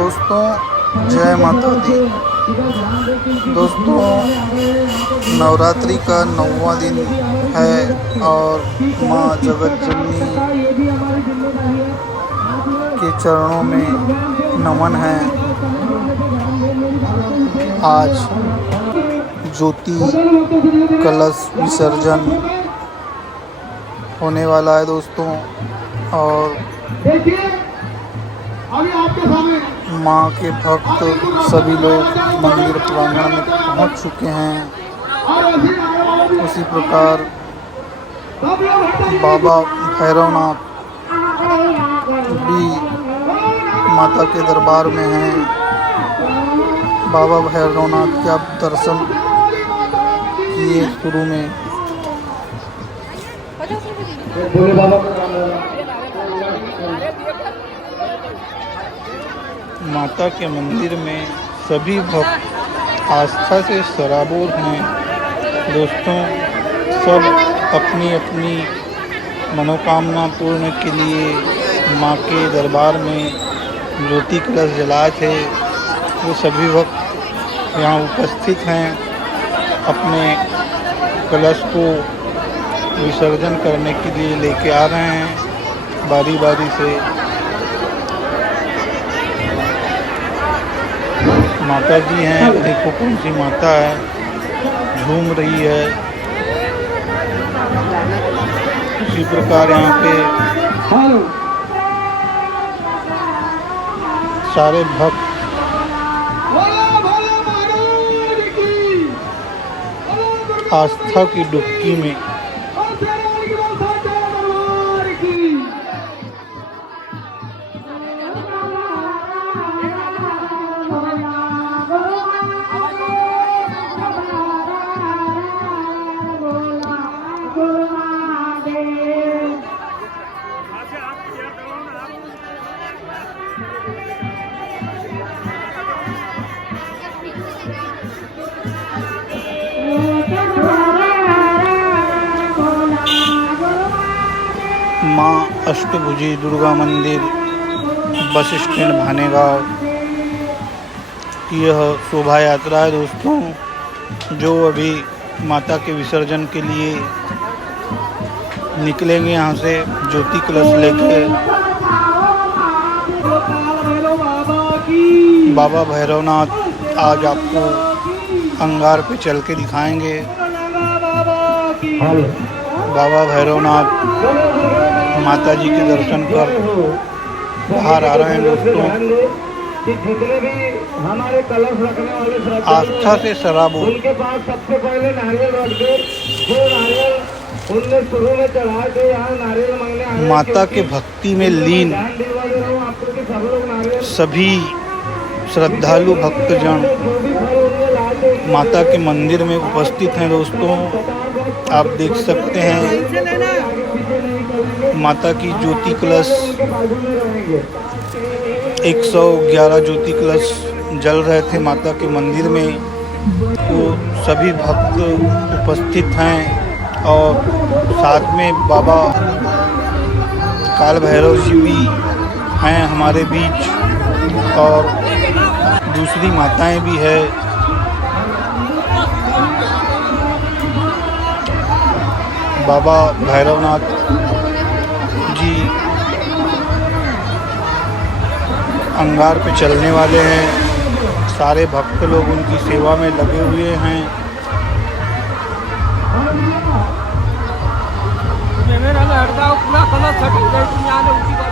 दोस्तों जय माता दी। दोस्तों नवरात्रि का 9वां दिन है और माँ जगत जननी के चरणों में नमन है। आज ज्योति कलश विसर्जन होने वाला है दोस्तों, और माँ के भक्त सभी लोग मंदिर प्रांगण में पहुँच चुके हैं। उसी प्रकार बाबा भैरवनाथ भी माता के दरबार में हैं। बाबा भैरवनाथ के आप दर्शन किए शुरू में। माता के मंदिर में सभी भक्त आस्था से सराबोर हैं। दोस्तों सब अपनी अपनी मनोकामना पूर्ण के लिए माँ के दरबार में ज्योति कलश जलाए थे। वो सभी भक्त यहाँ उपस्थित हैं, अपने कलश को विसर्जन करने के लिए लेके आ रहे हैं बारी बारी से। माता जी हैं, देखो कौन सी माता है, झूम रही है। इसी प्रकार यहाँ पे सारे भक्त आस्था की डुबकी में माँ अष्टभुजी दुर्गा मंदिर बस स्टैंड भानेगांव की यह शोभा यात्रा है दोस्तों, जो अभी माता के विसर्जन के लिए निकलेंगे यहाँ से ज्योति कलश लेके। बाबा भैरवनाथ आज आपको अंगार पे चल के दिखाएंगे। बाबा भैरवनाथ माता जी के दर्शन कर बाहर आ रहे हैं दोस्तों। हमारे कलश रखने वाले आस्था से सराबोर, उनके पास सबसे पहले नारियल रख दे। जो नारियल उनने शुरू में चढ़ा के यहाँ नारियल मांगने आए, माता के भक्ति में लीन सभी श्रद्धालु भक्तजन माता के मंदिर में उपस्थित हैं दोस्तों। आप देख सकते हैं माता की ज्योति कलश 111 ज्योति कलश जल रहे थे माता के मंदिर में। वो सभी भक्त उपस्थित हैं और साथ में बाबा काल भैरव जी भी हैं हमारे बीच, और दूसरी माताएं भी है। बाबा भैरवनाथ जी अंगार पे चलने वाले हैं। सारे भक्त लोग उनकी सेवा में लगे हुए हैं।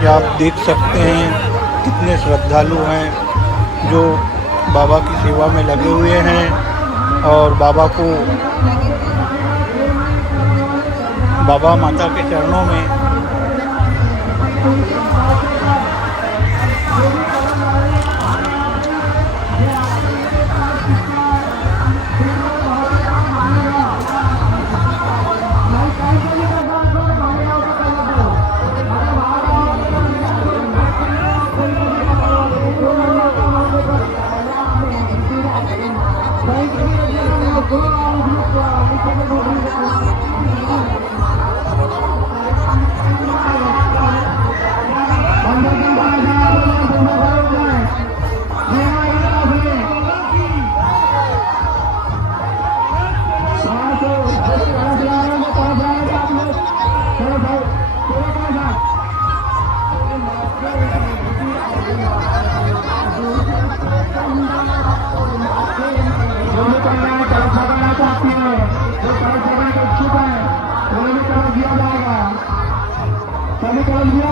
ये आप देख सकते हैं कितने श्रद्धालु हैं जो बाबा की सेवा में लगे हुए हैं और बाबा माता के चरणों में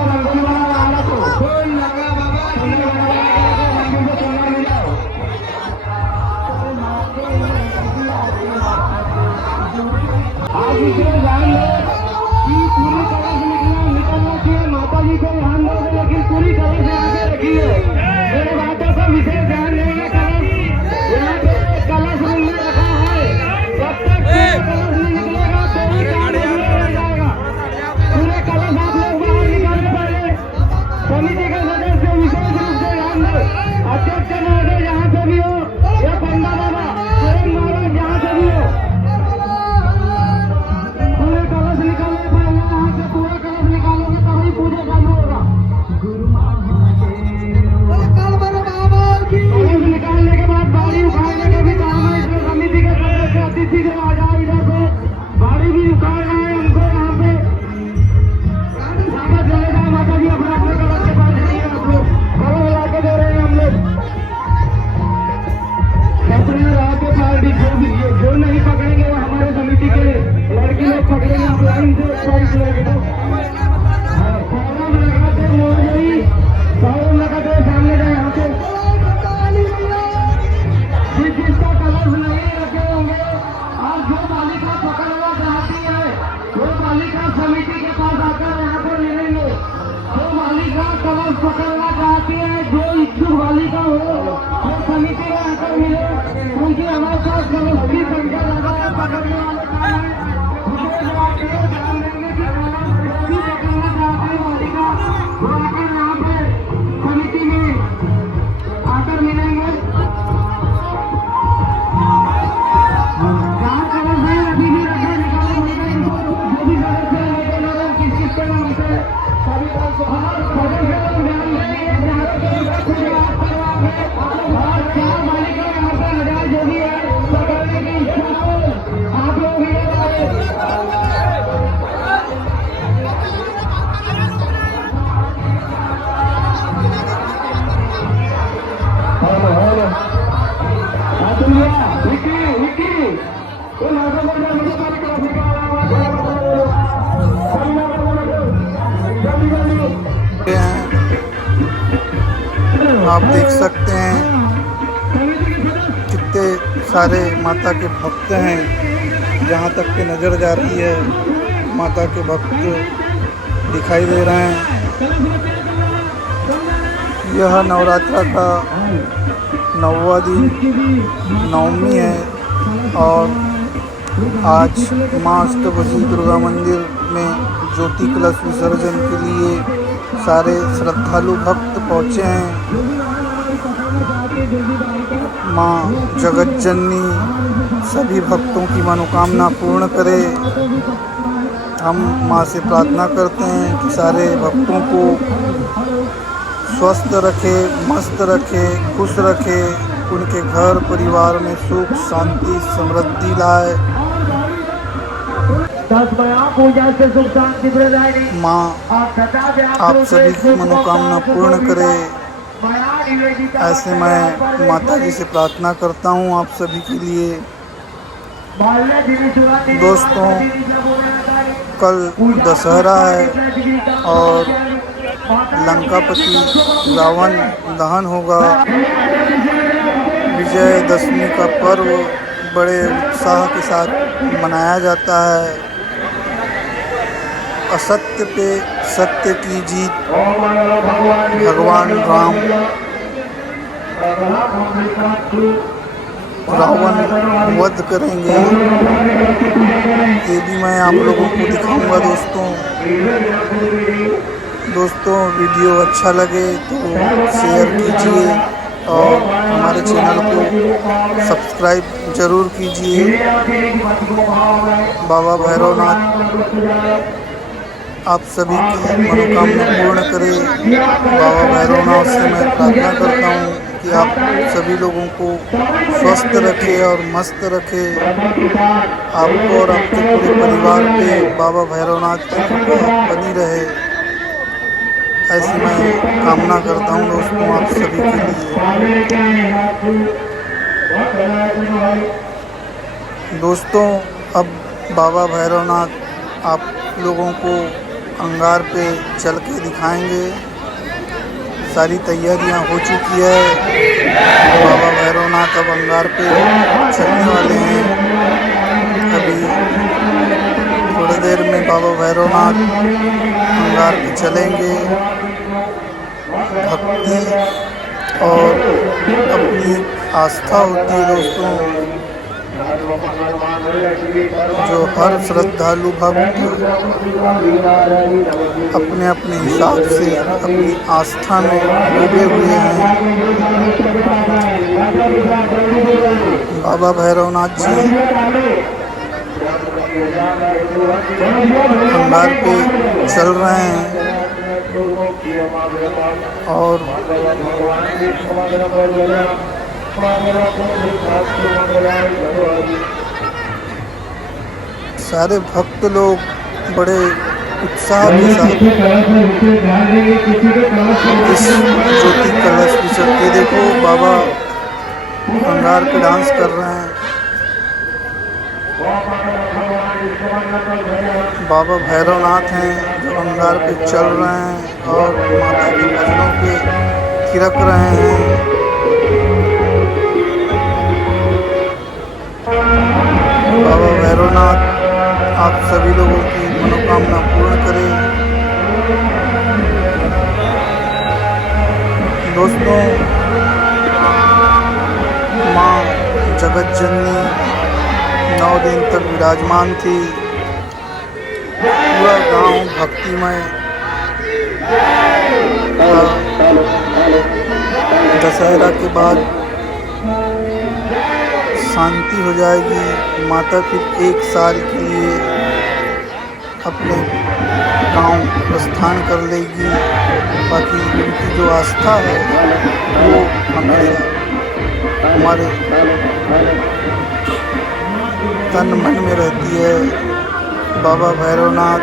रंगोली वाला वाला को कोई लगा बाबा सोने वाला मंदिर को सोना मिलाओ। आज इसमें ध्यान दो कि पूरी तरह से निकलना चाहिए। माता जी को ध्यान दो, लेकिन पूरी तरह से आगे रखिए। मेरे बातों का विशेष ध्यान देंगे। कलश यहाँ पे कलश नहीं रखा है, जब तक कलश नहीं निकलेगा तो ही काम रह जाएगा। पूरे कलश आप लोग बाहर निकालने पहले समिति के सदस्य विशेष रूप से ध्यान दो। अध्यक्ष महोदय जहाँ से भी हो या पंडा बाबा स्वयं महाराज जहाँ से भी हो, पूरे कलश निकालने पहले यहाँ से पूरा कलश निकालोगे तभी पूजा चालू होगा। कलश निकालने के बाद बाड़ी उखाड़ने का भी काम है। इसमें समिति के सदस्य अतिथि के आ जाए, इधर से बाड़ी भी उखाड़ना है हमको। यहाँ पे सामने चले जाए माता जी अपने अपने कलश के पास जाइए। आप लोग कलश ला के दे रहे हैं हम लोग। अपने रहा के पार्टी जो नहीं पकड़ेंगे वो हमारे समिति के लड़की लोग पकड़ेंगे। आप लाइन से साइड लगे तो फॉर्म लगाते सामने जाए। यहाँ पे जिसका कलश नहीं रखे होंगे और जो बालिका पकड़ना चाहती है वो बालिका समिति के पास आकर यहाँ पर मिलेंगे। जो बालिका कलश पकड़ना चाहती है, जो इच्छुक बालिका हो वो समिति में आकर मिले, क्योंकि हमारे पास कलश की संख्या ज्यादा है। पकड़ने वाले काम है विशेष बात ये ध्यान देंगे कि कलश जो भी पकड़ना चाहती है बालिका वो आकर यहाँ पे समिति में आकर मिलेंगे। जहाँ कलश है अभी भी रखे निकाले होंगे। इनको जो भी सदस्य लेके लोग किस किस के नाम से सभी सदस्य लोग ध्यान देंगे। जहाँ पे पूजा आप करवाओगे और क्या बालिका यहाँ पे हजार जो भी है पकड़ने की इच्छा हो आप लोग भी लगाए। आप देख सकते हैं कितने सारे माता के भक्त हैं। जहाँ तक के नज़र जा रही है माता के भक्त दिखाई दे रहे हैं। यह नवरात्रा का 9वां दिन नवमी है और आज माँ अष्टभुजी दुर्गा मंदिर में ज्योति कलश विसर्जन के लिए सारे श्रद्धालु भक्त पहुँचे हैं। माँ जगत जननी सभी भक्तों की मनोकामना पूर्ण करे। हम माँ से प्रार्थना करते हैं कि सारे भक्तों को स्वस्थ रखे, मस्त रखे, खुश रखे, उनके घर परिवार में सुख शांति समृद्धि लाए। माँ आप सभी की मनोकामना पूर्ण करे, ऐसे मैं माता जी से प्रार्थना करता हूँ आप सभी के लिए। दोस्तों कल दशहरा है और लंकापति रावण दहन होगा। विजयदशमी का पर्व बड़े उत्साह के साथ मनाया जाता है। असत्य पे सत्य की जीत भगवान राम रावण वध करेंगे, ये भी मैं आप लोगों को दिखाऊंगा। दोस्तों वीडियो अच्छा लगे तो शेयर कीजिए और हमारे चैनल को सब्सक्राइब ज़रूर कीजिए। बाबा भैरवनाथ आप सभी की मनोकामना पूर्ण करे। बाबा भैरवनाथ से मैं प्रार्थना करता हूँ कि आप सभी लोगों को स्वस्थ रखे और मस्त रखे। आपको और आपके पूरे परिवार पे बाबा भैरवनाथ की कृपा बनी रहे, ऐसी मैं कामना करता हूँ दोस्तों आप सभी के लिए। दोस्तों अब बाबा भैरवनाथ आप लोगों को अंगार पे चल के दिखाएंगे। सारी तैयारियां हो चुकी है। बाबा भैरवनाथ अब अंगार पे चलने वाले हैं। अभी थोड़ी देर में बाबा भैरवनाथ अंगार पे चलेंगे। भक्ति और अपनी आस्था होती है दोस्तों, जो हर श्रद्धालु भक्त अपने अपने हिसाब से अपनी आस्था में डूबे हुए हैं। बाबा भैरवनाथ जी अंगार पे चल रहे हैं और सारे भक्त लोग बड़े उत्साह के साथ इस ज्योति कलश विसर्जन, देखो बाबा अंगार पे डांस कर रहे हैं। बाबा भैरवनाथ हैं जो अंगार पे चल रहे हैं और माता के भजनों पे थिरक रहे हैं। बाबा भैरवनाथ आप सभी लोगों की मनोकामना पूर्ण करें। दोस्तों, माँ जगत जननी 9 दिन तक विराजमान थी। पूरा गांव भक्तिमय था। दशहरा के बाद शांति हो जाएगी। माता फिर 1 साल के लिए अपने गांव प्रस्थान कर लेगी। बाकी उनकी जो आस्था है वो हमेशा हमारे तन मन में रहती है। बाबा भैरवनाथ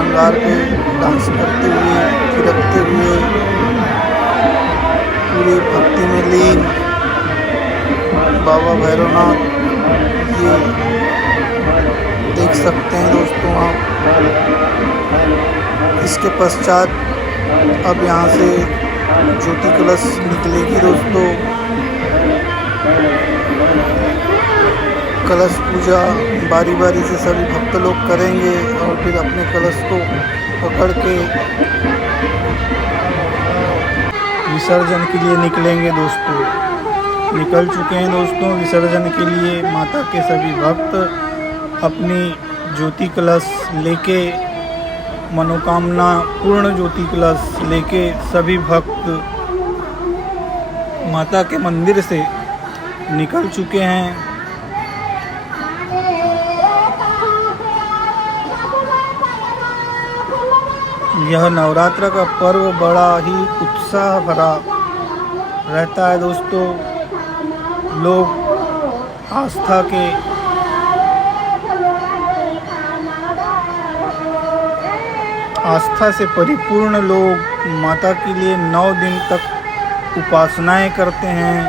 अंगार पे डांस करते हुए, थिरकते हुए, पूरी भक्ति में लीन बाबा भैरवनाथ ये देख सकते हैं दोस्तों आप। इसके पश्चात अब यहाँ से ज्योति कलश निकलेगी दोस्तों। कलश पूजा बारी बारी से सभी भक्त लोग करेंगे और फिर अपने कलश को पकड़ के विसर्जन के लिए निकलेंगे दोस्तों। निकल चुके हैं दोस्तों विसर्जन के लिए। माता के सभी भक्त अपनी ज्योति कलश लेके, मनोकामना पूर्ण ज्योति कलश लेके सभी भक्त माता के मंदिर से निकल चुके हैं। यह नवरात्र का पर्व बड़ा ही उत्साह भरा रहता है दोस्तों। लोग आस्था के आस्था से परिपूर्ण लोग माता के लिए 9 दिन तक उपासनाएं करते हैं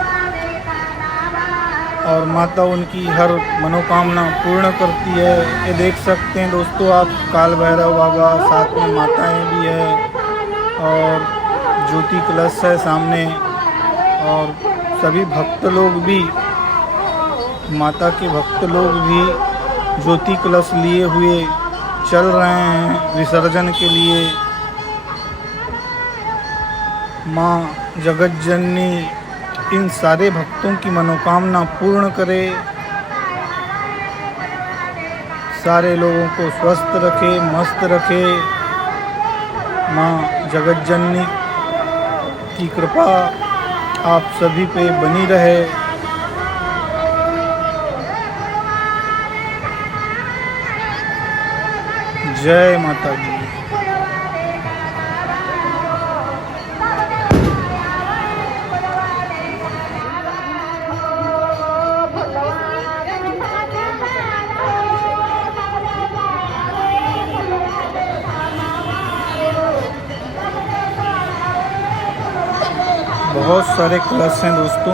और माता उनकी हर मनोकामना पूर्ण करती है। ये देख सकते हैं दोस्तों आप, काल भैरव बाबा, साथ में माताएं भी है और ज्योति कलश है सामने और सभी भक्त लोग भी, माता के भक्त लोग भी ज्योति कलश लिए हुए चल रहे हैं विसर्जन के लिए। माँ जगत जननी इन सारे भक्तों की मनोकामना पूर्ण करे, सारे लोगों को स्वस्थ रखे, मस्त रखे। माँ जगत जननी की कृपा आप सभी पे बनी रहे। जय माता दी। बहुत सारे कलश हैं दोस्तों,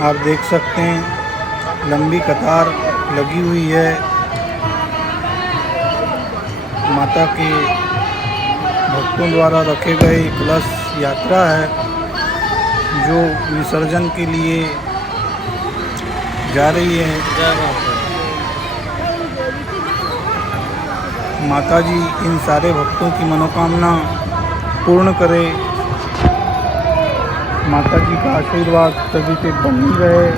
आप देख सकते हैं लंबी कतार लगी हुई है। माता के भक्तों द्वारा रखे गए कलश यात्रा है जो विसर्जन के लिए जा रही है। माता जी इन सारे भक्तों की मनोकामना पूर्ण करे। माता जी का आशीर्वाद सभी पे बनी रहे।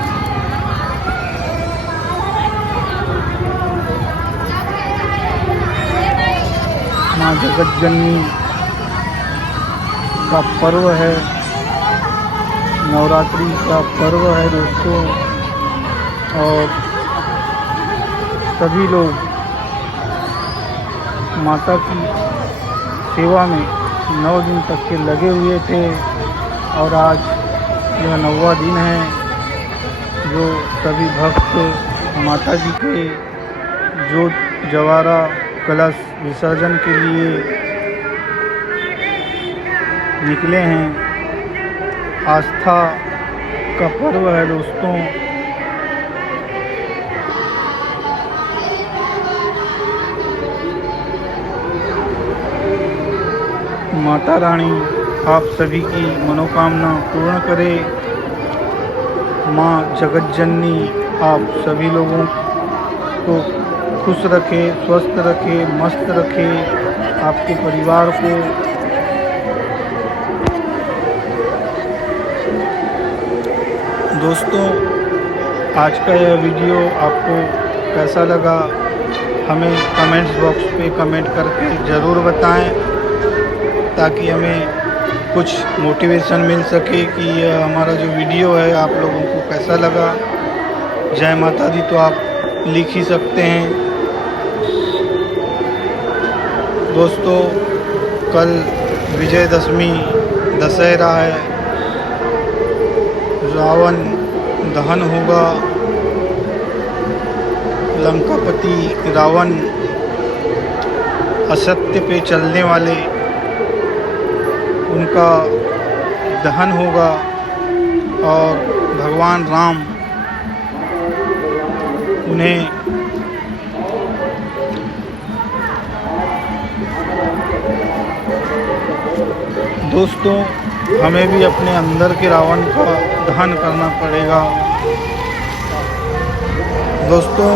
माँ जगत जननी का पर्व है, नवरात्रि का पर्व है दोस्तों, और सभी लोग माता की सेवा में 9 दिन तक के लगे हुए थे और आज यह 9वां दिन है जो सभी भक्त माता जी के जोत जवारा कलश विसर्जन के लिए निकले हैं। आस्था का पर्व है दोस्तों। माता रानी आप सभी की मनोकामना पूर्ण करे। माँ जगत जननी आप सभी लोगों को खुश रखे, स्वस्थ रखे, मस्त रखे, आपके परिवार को। दोस्तों, आज का यह वीडियो आपको कैसा लगा हमें कमेंट्स बॉक्स पे कमेंट करके ज़रूर बताएं, ताकि हमें कुछ मोटिवेशन मिल सके कि यह हमारा जो वीडियो है आप लोगों को कैसा लगा। जय माता दी तो आप लिख ही सकते हैं। दोस्तों, कल विजयदशमी दशहरा है, रावण दहन होगा। लंकापति रावण असत्य पे चलने वाले उनका दहन होगा और भगवान राम उन्हें दोस्तों हमें भी अपने अंदर के रावण का दहन करना पड़ेगा। दोस्तों,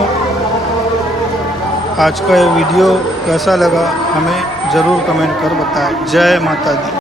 आज का ये वीडियो कैसा लगा हमें ज़रूर कमेंट कर बताएं। जय माता दी।